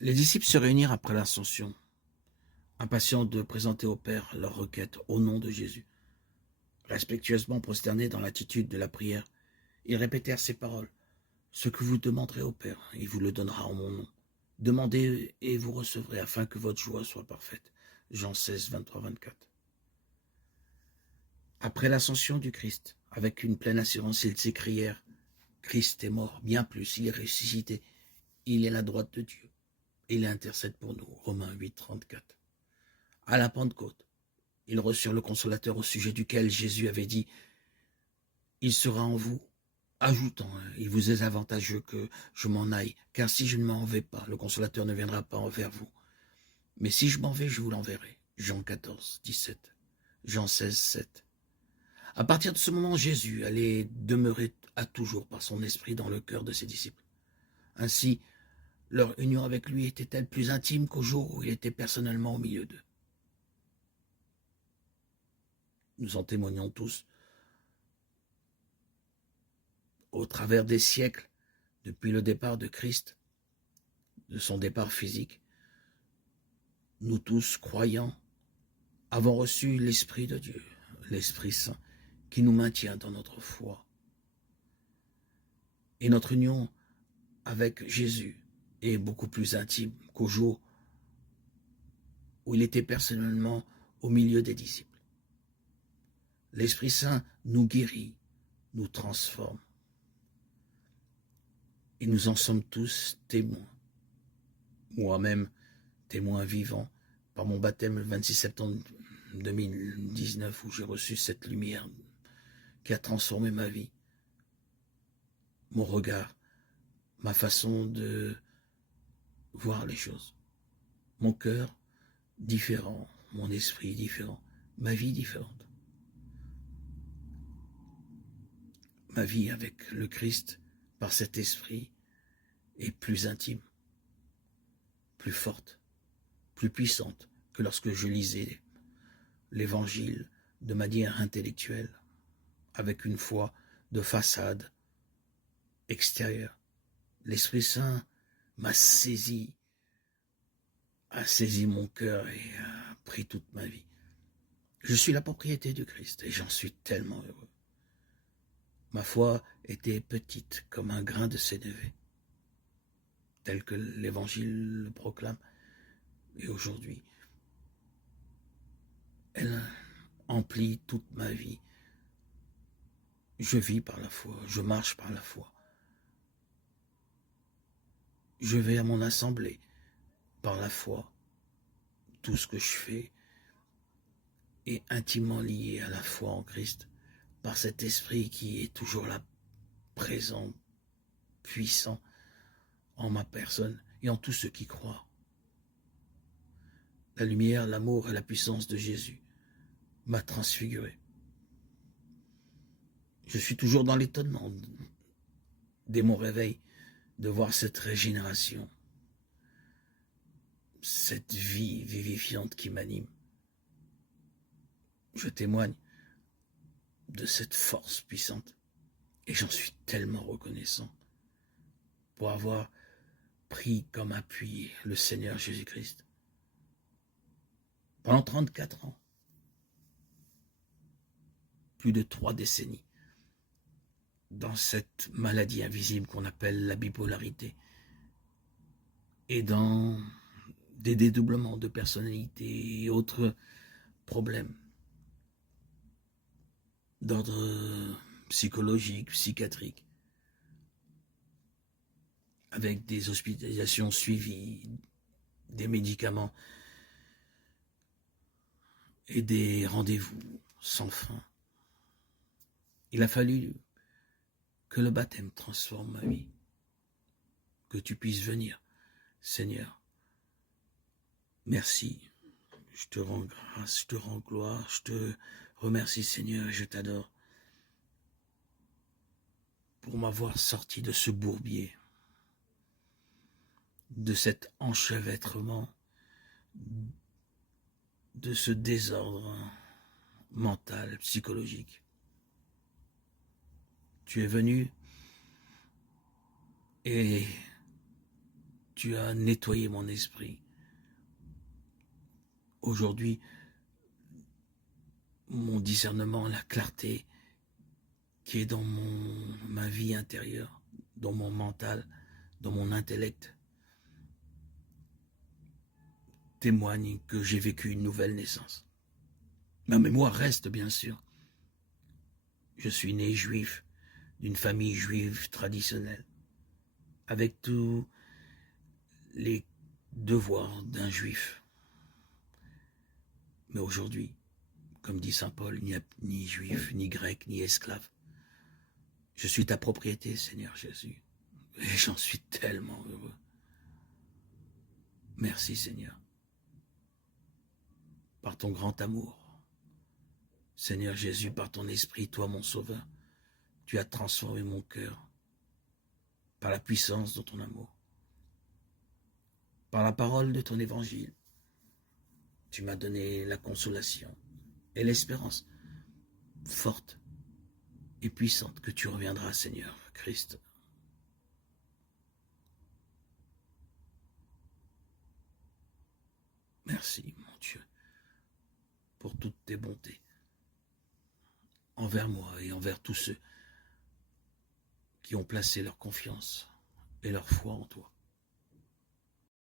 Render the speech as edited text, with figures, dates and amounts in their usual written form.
Les disciples se réunirent après l'Ascension, impatients de présenter au Père leur requête au nom de Jésus. Respectueusement prosternés dans l'attitude de la prière, ils répétèrent ces paroles. « Ce que vous demanderez au Père, il vous le donnera en mon nom. Demandez et vous recevrez afin que votre joie soit parfaite. » Jean 16, 23, 24. Après l'ascension du Christ, avec une pleine assurance, ils s'écrièrent « Christ est mort, bien plus, il est ressuscité. Il est à la droite de Dieu. Il intercède pour nous. » Romains 8, 34. À la Pentecôte, ils reçurent le Consolateur au sujet duquel Jésus avait dit « Il sera en vous », ajoutant « Il vous est avantageux que je m'en aille, car si je ne m'en vais pas, le Consolateur ne viendra pas envers vous. Mais si je m'en vais, je vous l'enverrai. » Jean 14, 17. Jean 16, 7. À partir de ce moment, Jésus allait demeurer à toujours par son esprit dans le cœur de ses disciples. Ainsi, leur union avec lui était-elle plus intime qu'au jour où il était personnellement au milieu d'eux. Nous en témoignons tous. Au travers des siècles, depuis le départ de Christ, de son départ physique, nous tous, croyants, avons reçu l'Esprit de Dieu, l'Esprit Saint, qui nous maintient dans notre foi. Et notre union avec Jésus est beaucoup plus intime qu'au jour où il était personnellement au milieu des disciples. L'Esprit Saint nous guérit, nous transforme. Et nous en sommes tous témoins. Moi-même, témoin vivant, par mon baptême le 26 septembre 2019, où j'ai reçu cette lumière qui a transformé ma vie, mon regard, ma façon de voir les choses. Mon cœur différent, mon esprit différent, ma vie différente. Ma vie avec le Christ, par cet esprit, est plus intime, plus forte, plus puissante que lorsque je lisais l'évangile de manière intellectuelle, avec une foi de façade extérieure. L'Esprit Saint m'a saisi, a saisi mon cœur et a pris toute ma vie. Je suis la propriété du Christ et j'en suis tellement heureux. Ma foi était petite comme un grain de sénévé, tel que l'Évangile le proclame. Et aujourd'hui, elle emplit toute ma vie. Je vis par la foi, je marche par la foi. Je vais à mon assemblée par la foi. Tout ce que je fais est intimement lié à la foi en Christ, par cet esprit qui est toujours là, présent, puissant en ma personne et en tous ceux qui croient. La lumière, l'amour et la puissance de Jésus m'a transfiguré. Je suis toujours dans l'étonnement, dès mon réveil, de voir cette régénération, cette vie vivifiante qui m'anime. Je témoigne de cette force puissante et j'en suis tellement reconnaissant pour avoir pris comme appui le Seigneur Jésus-Christ. Pendant 34 ans, plus de 3 décennies, dans cette maladie invisible qu'on appelle la bipolarité, et dans des dédoublements de personnalité et autres problèmes d'ordre psychologique, psychiatrique, avec des hospitalisations suivies, des médicaments et des rendez-vous sans fin. Il a fallu que le baptême transforme ma vie, que tu puisses venir, Seigneur. Merci, je te rends grâce, je te rends gloire, je te remercie, Seigneur, et je t'adore pour m'avoir sorti de ce bourbier, de cet enchevêtrement, de ce désordre mental, psychologique. Tu es venu et tu as nettoyé mon esprit. Aujourd'hui, mon discernement, la clarté qui est dans ma vie intérieure, dans mon mental, dans mon intellect, témoigne que j'ai vécu une nouvelle naissance. Ma mémoire reste, bien sûr. Je suis né juif, d'une famille juive traditionnelle, avec tous les devoirs d'un juif. Mais aujourd'hui, comme dit saint Paul, il n'y a ni juif, ni grec, ni esclave. Je suis ta propriété, Seigneur Jésus, et j'en suis tellement heureux. Merci, Seigneur, par ton grand amour. Seigneur Jésus, par ton esprit, toi mon sauveur, tu as transformé mon cœur par la puissance de ton amour, par la parole de ton évangile. Tu m'as donné la consolation et l'espérance forte et puissante que tu reviendras, Seigneur Christ. Merci, mon Dieu, pour toutes tes bontés envers moi et envers tous ceux qui ont placé leur confiance et leur foi en toi.